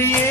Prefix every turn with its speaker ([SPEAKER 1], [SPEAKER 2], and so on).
[SPEAKER 1] yeah.